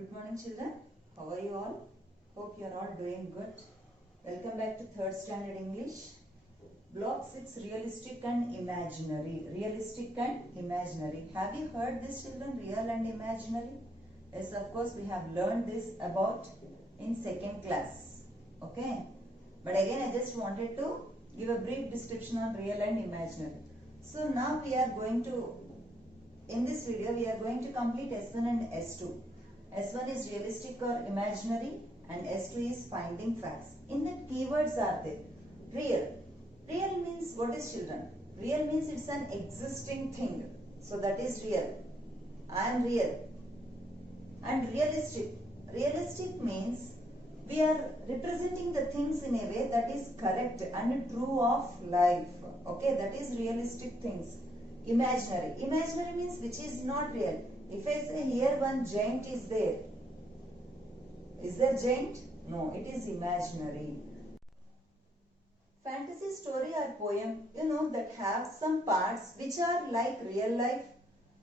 Good morning children. How are you all? Hope you are all doing good. Welcome back to 3rd standard English. Block 6 realistic and imaginary. Realistic and imaginary. Have you heard this children? Real and imaginary? Yes, of course we have learned this about in 2nd class. Okay. But again I just wanted to give a brief description on real and imaginary. So now we are going to, in this video we are going to complete S1 and S2. S1 is realistic or imaginary and S2 is finding facts. In that keywords are there. Real. Real means what is children? Real means it's an existing thing. So that is real. I am real. And realistic. Realistic means we are representing the things in a way that is correct and true of life. Okay, that is realistic things. Imaginary. Imaginary means which is not real. If I say here one giant is there. Is there giant? No, it is imaginary. Fantasy story or poem, that have some parts which are like real life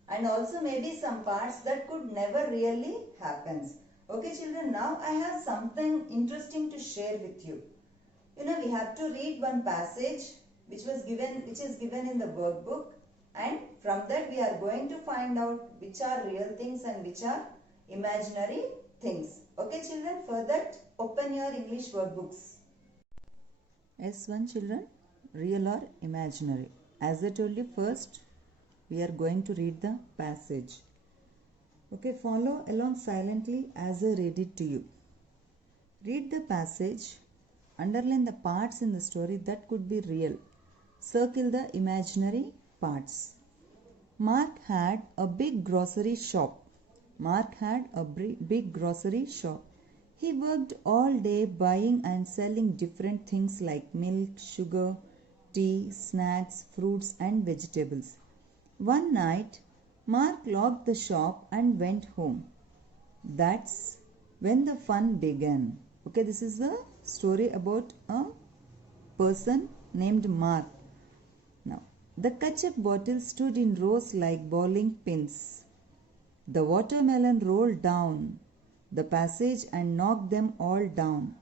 and also maybe some parts that could never really happen. Okay children, now I have something interesting to share with you. We have to read one passage which is given in the workbook. And from that we are going to find out which are real things and which are imaginary things. Okay children, for that open your English workbooks. S1 children, real or imaginary. As I told you, first we are going to read the passage. Okay, follow along silently as I read it to you. Read the passage, underline the parts in the story that could be real. Circle the imaginary parts. Mark had a big grocery shop. He worked all day buying and selling different things like milk, sugar, tea, snacks, fruits and vegetables. One night, Mark locked the shop and went home. That's when the fun began. Okay, this is the story about a person named Mark. Now, the ketchup bottle stood in rows like bowling pins. The watermelon rolled down the passage and knocked them all down.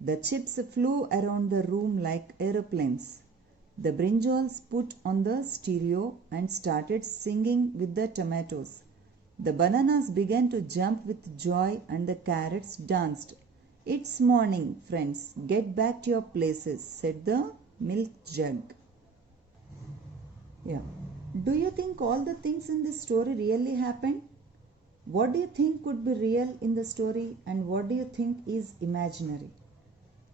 The chips flew around the room like aeroplanes. The brinjals put on the stereo and started singing with the tomatoes. The bananas began to jump with joy and the carrots danced. It's morning, friends. Get back to your places, said the milk jug. Yeah. Do you think all the things in this story really happened? What do you think could be real in the story and what do you think is imaginary?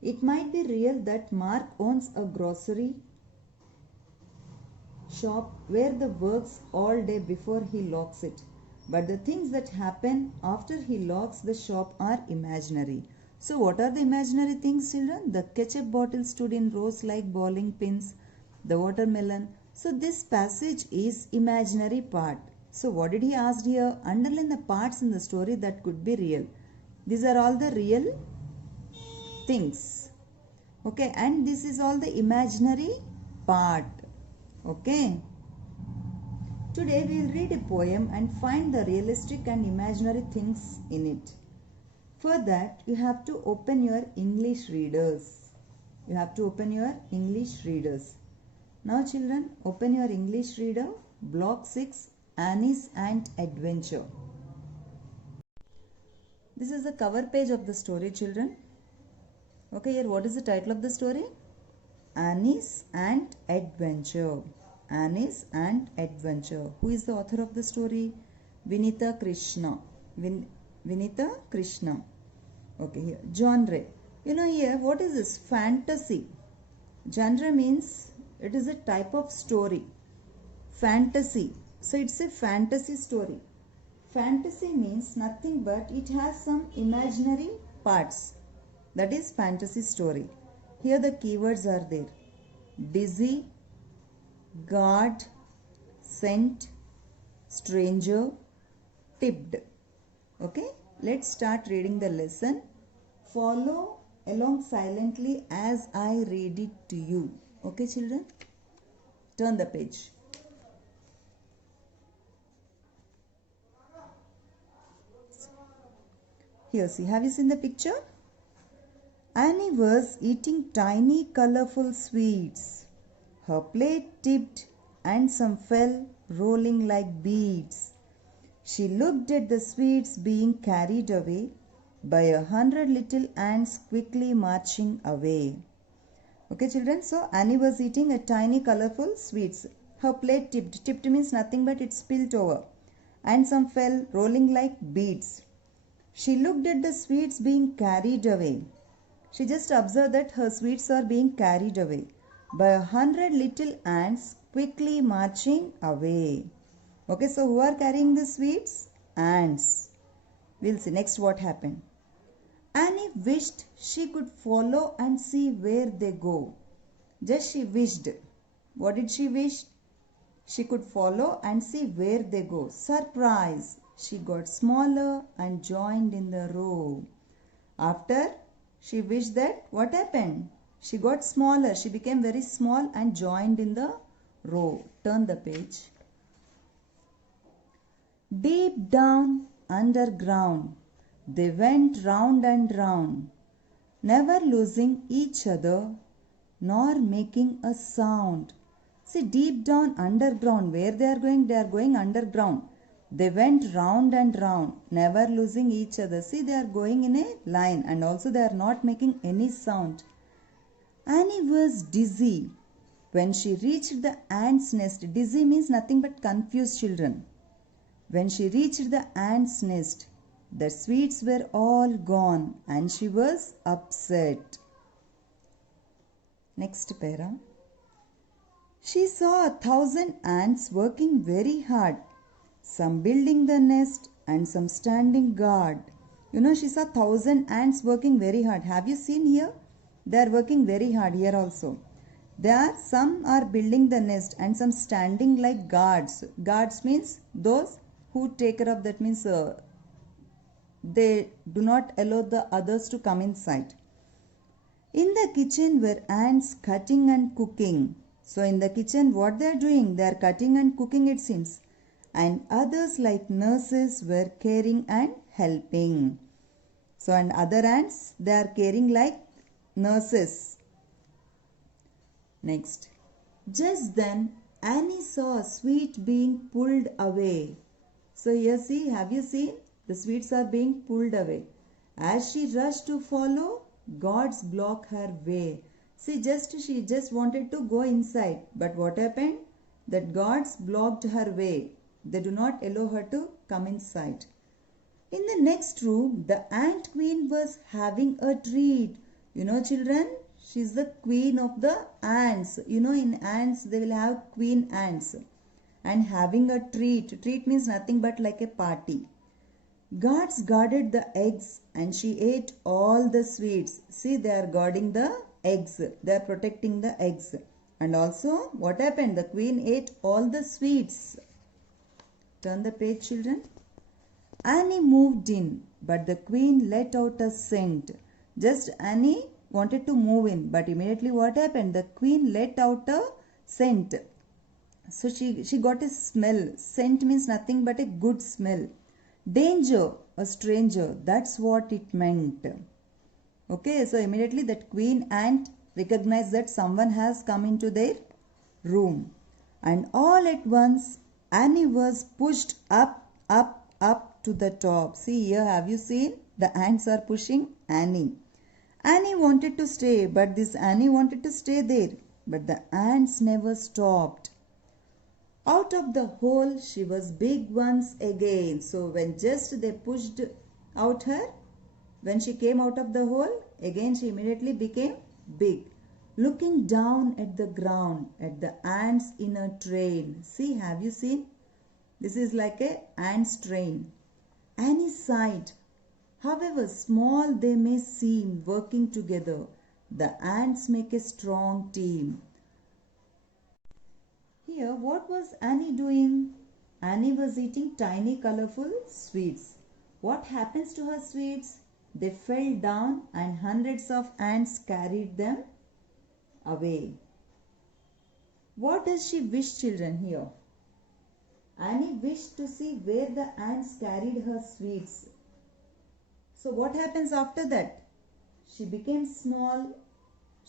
It might be real that Mark owns a grocery shop where the works all day before he locks it. But the things that happen after he locks the shop are imaginary. So what are the imaginary things, children? The ketchup bottle stood in rows like bowling pins. The watermelon. So this passage is imaginary part. So what did he ask here? Underline the parts in the story that could be real. These are all the real things. Okay, and this is all the imaginary part. Okay. Today we will read a poem and find the realistic and imaginary things in it. For that you have to open your English readers. Now children, open your English reader, block 6, Annie's Ant Adventure. This is the cover page of the story, children. Okay, here what is the title of the story? Annie's Ant Adventure. Annie's Ant Adventure. Who is the author of the story? Vinita Krishna. Vinita Krishna. Okay, here. Genre. Here, what is this? Fantasy. Genre means it is a type of story. Fantasy. So it's a fantasy story. Fantasy means nothing but it has some imaginary parts. That is fantasy story. Here the keywords are there. Dizzy, guard, scent, stranger, tipped. Okay, let's start reading the lesson. Follow along silently as I read it to you. Okay children, turn the page. Here, see, have you seen the picture? Annie was eating tiny colorful sweets. Her plate tipped and some fell, rolling like beads. She looked at the sweets being carried away by 100 little ants quickly marching away. Okay, children, so Annie was eating a tiny colorful sweets. Her plate tipped. Tipped means nothing but it spilled over. And some fell, rolling like beads. She looked at the sweets being carried away. She just observed that her sweets are being carried away by 100 little ants quickly marching away. Okay, so who are carrying the sweets? Ants. We'll see next what happened. Annie wished she could follow and see where they go. Just she wished. What did she wish? She could follow and see where they go. Surprise! She got smaller and joined in the row. After she wished that, what happened? She got smaller. She became very small and joined in the row. Turn the page. Deep down underground, they went round and round, never losing each other nor making a sound. See, deep down underground, where they are going underground. They went round and round, never losing each other. See, they are going in a line and also they are not making any sound. Annie was dizzy when she reached the ant's nest. Dizzy means nothing but confused, children. When she reached the ant's nest, the sweets were all gone and she was upset. Next para. She saw 1,000 ants working very hard, some building the nest and some standing guard. She saw 1,000 ants working very hard. Have you seen here? They are working very hard here also. Some are building the nest and some standing like guards. Guards means those who take care of, that means they do not allow the others to come inside. In the kitchen were ants cutting and cooking. So in the kitchen what they are doing? They are cutting and cooking, it seems. And others like nurses were caring and helping. So and other ants, they are caring like nurses. Next. Just then Annie saw a sweet being pulled away. So here see, have you seen? The sweets are being pulled away. As she rushed to follow, gods blocked her way. See, she just wanted to go inside. But what happened? That gods blocked her way. They do not allow her to come inside. In the next room, the ant queen was having a treat. Children, she is the queen of the ants. In ants, they will have queen ants. And having a treat. Treat means nothing but like a party. Guards guarded the eggs and she ate all the sweets. See, they are guarding the eggs. They are protecting the eggs. And also, what happened? The queen ate all the sweets. Turn the page, children. Annie moved in, but the queen let out a scent. Just Annie wanted to move in, but immediately what happened? The queen let out a scent. So she got a smell. Scent means nothing but a good smell. Danger, a stranger. That's what it meant. Okay, so immediately that queen ant recognized that someone has come into their room. And all at once, Annie was pushed up to the top. See here, have you seen? The ants are pushing Annie. Annie wanted to stay, but this Annie wanted to stay there. But the ants never stopped. Out of the hole, she was big once again. So when just they pushed out her, when she came out of the hole, again she immediately became big. Looking down at the ground, at the ants in a train. See, have you seen? This is like a ants train. Annie sighed. However small they may seem, working together, the ants make a strong team. Here, what was Annie doing? Annie was eating tiny colorful sweets. What happens to her sweets? They fell down and hundreds of ants carried them away. What does she wish, children, here? Annie wished to see where the ants carried her sweets. So what happens after that? She became small.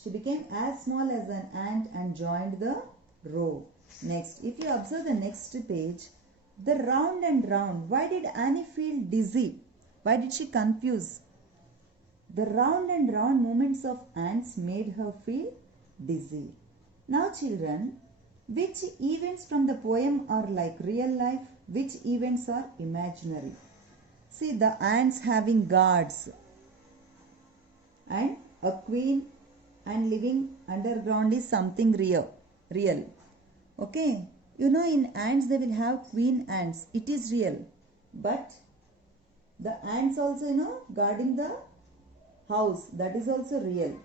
She became as small as an ant and joined the row. Next, if you observe the next page, the round and round. Why did Annie feel dizzy? Why did she confuse? The round and round movements of ants made her feel dizzy. Now children, which events from the poem are like real life? Which events are imaginary? See, the ants having guards and a queen and living underground is something real. Okay, you know, in ants they will have queen ants. It is real. But the ants also, you know, guarding the house, that is also real.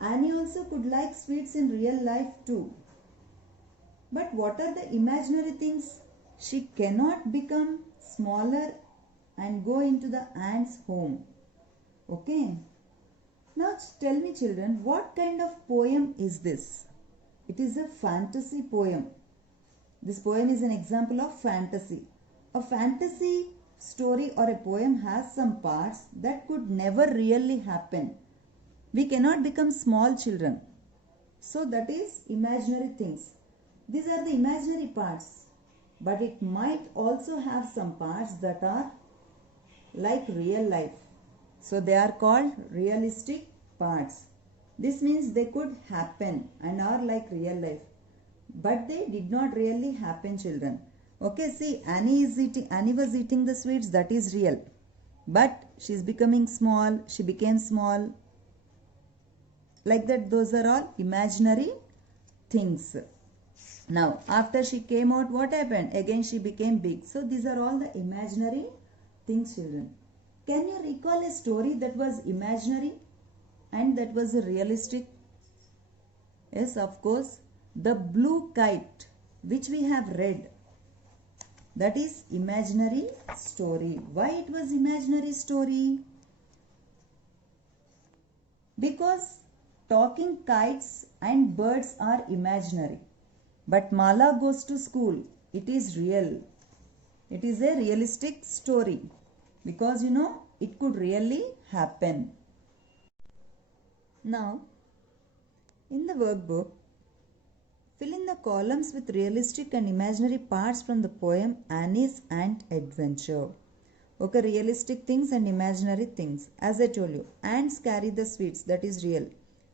Annie also could like sweets in real life too. But what are the imaginary things? She cannot become smaller and go into the ant's home. Okay. Now tell me children, what kind of poem is this? It is a fantasy poem. This poem is an example of fantasy. A fantasy story or a poem has some parts that could never really happen. We cannot become small children. So that is imaginary things. These are the imaginary parts. But it might also have some parts that are like real life. So they are called realistic parts. This means they could happen and are like real life. But they did not really happen, children. Okay, see, Annie was eating the sweets, that is real. But she is becoming small, she became small. Like that, those are all imaginary things. Now, after she came out, what happened? Again, she became big. So, these are all the imaginary things, children. Can you recall a story that was imaginary and that was realistic? Yes, of course. The Blue Kite, which we have read. That is imaginary story. Why it was imaginary story? Because talking kites and birds are imaginary. But Mala goes to school. It is real. It is a realistic story. Because you know, it could really happen. Now, in the workbook, fill in the columns with realistic and imaginary parts from the poem Annie's Ant Adventure. Okay, realistic things and imaginary things. As I told you, ants carry the sweets, that is real.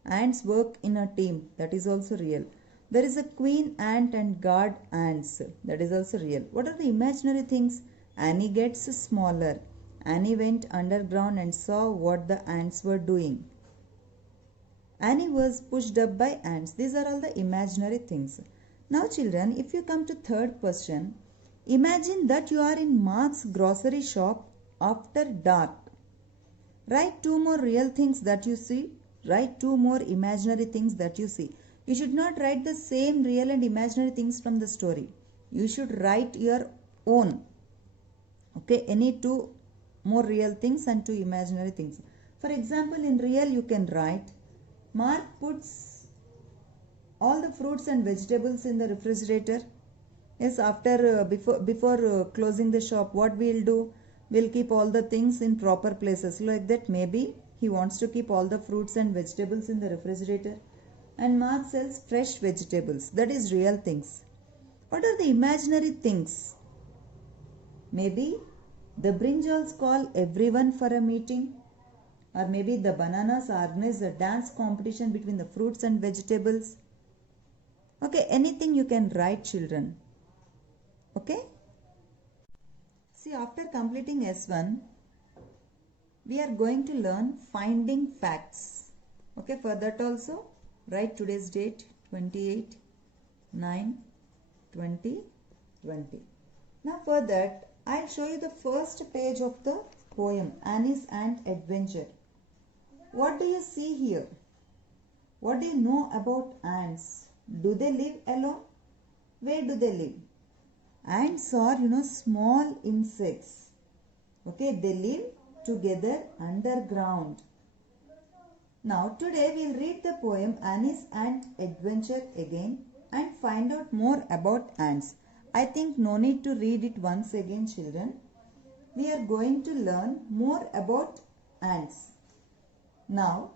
Ants work in a team, that is also real. There is a queen ant and guard ants, that is also real. What are the imaginary things? Annie gets smaller. Annie went underground and saw what the ants were doing. Annie was pushed up by ants. These are all the imaginary things. Now children, if you come to third question, imagine that you are in Mark's grocery shop after dark. Write two more real things that you see. Write two more imaginary things that you see. You should not write the same real and imaginary things from the story. You should write your own. Okay, any two more real things and two imaginary things. For example, in real you can write, Mark puts all the fruits and vegetables in the refrigerator. Yes, after before closing the shop, what we'll do? We'll keep all the things in proper places. Like that, maybe he wants to keep all the fruits and vegetables in the refrigerator. And Mark sells fresh vegetables. That is real things. What are the imaginary things? Maybe the brinjals call everyone for a meeting. Or maybe the bananas organize a dance competition between the fruits and vegetables. Okay, anything you can write, children. Okay? See, after completing S1, we are going to learn finding facts. Okay, for that also, write today's date, 28/9/2020. Now for that, I'll show you the first page of the poem, Annie's Ant Adventure. What do you see here? What do you know about ants? Do they live alone? Where do they live? Ants are, small insects. Okay, they live together underground. Now today we'll read the poem Annie's Ant Adventure again and find out more about ants. I think no need to read it once again, children. we are going to learn more about ants. Now,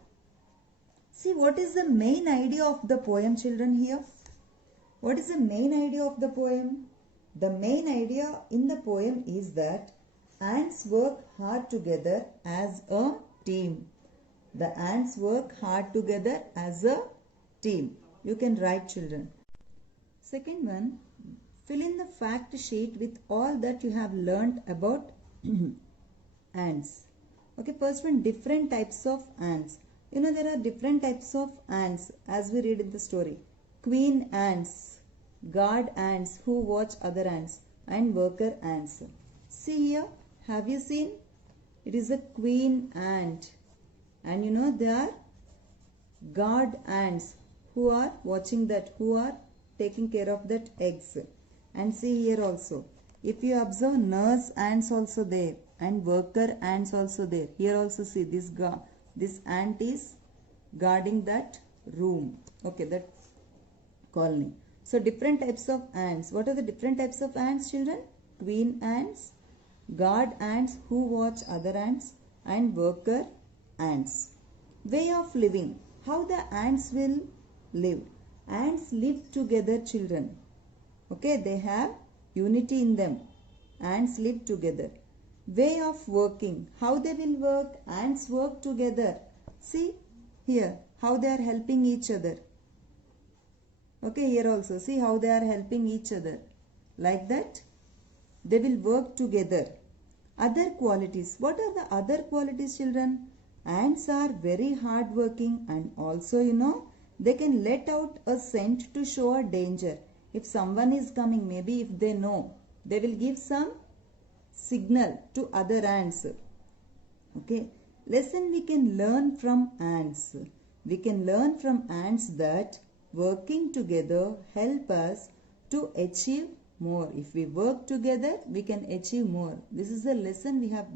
see what is the main idea of the poem, children, here? What is the main idea of the poem? The main idea in the poem is that ants work hard together as a team. The ants work hard together as a team. You can write, children. Second one, fill in the fact sheet with all that you have learned about ants. Okay, first one, different types of ants. You know there are different types of ants as we read in the story. Queen ants, guard ants who watch other ants, and worker ants. See here, have you seen? It is a queen ant, and you know they are guard ants who are watching that, who are taking care of that eggs. And see here also, if you observe, nurse ants also there and worker ants also there. Here also see this ant is guarding that room, okay, that colony. So different types of ants. What are the different types of ants, children? Queen ants, guard ants who watch other ants, and worker ants. Way of living. How the ants will live? Ants live together, children. Okay, they have unity in them. Ants live together. Way of working. How they will work? Ants work together. See here how they are helping each other. Okay, here also see how they are helping each other. Like that, they will work together. Other qualities. What are the other qualities, children? Ants are very hard working, and also you know they can let out a scent to show a danger. If someone is coming, maybe if they know, they will give some signal to other ants. Okay, lesson we can learn from ants. We can learn from ants that working together help us to achieve more. If we work together, we can achieve more. This is the lesson we have.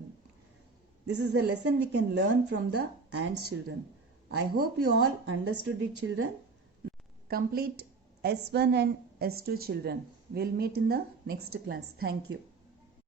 This is the lesson we can learn from the ants, children. I hope you all understood it, children. Complete S1 and S2, children. We'll meet in the next class. Thank you.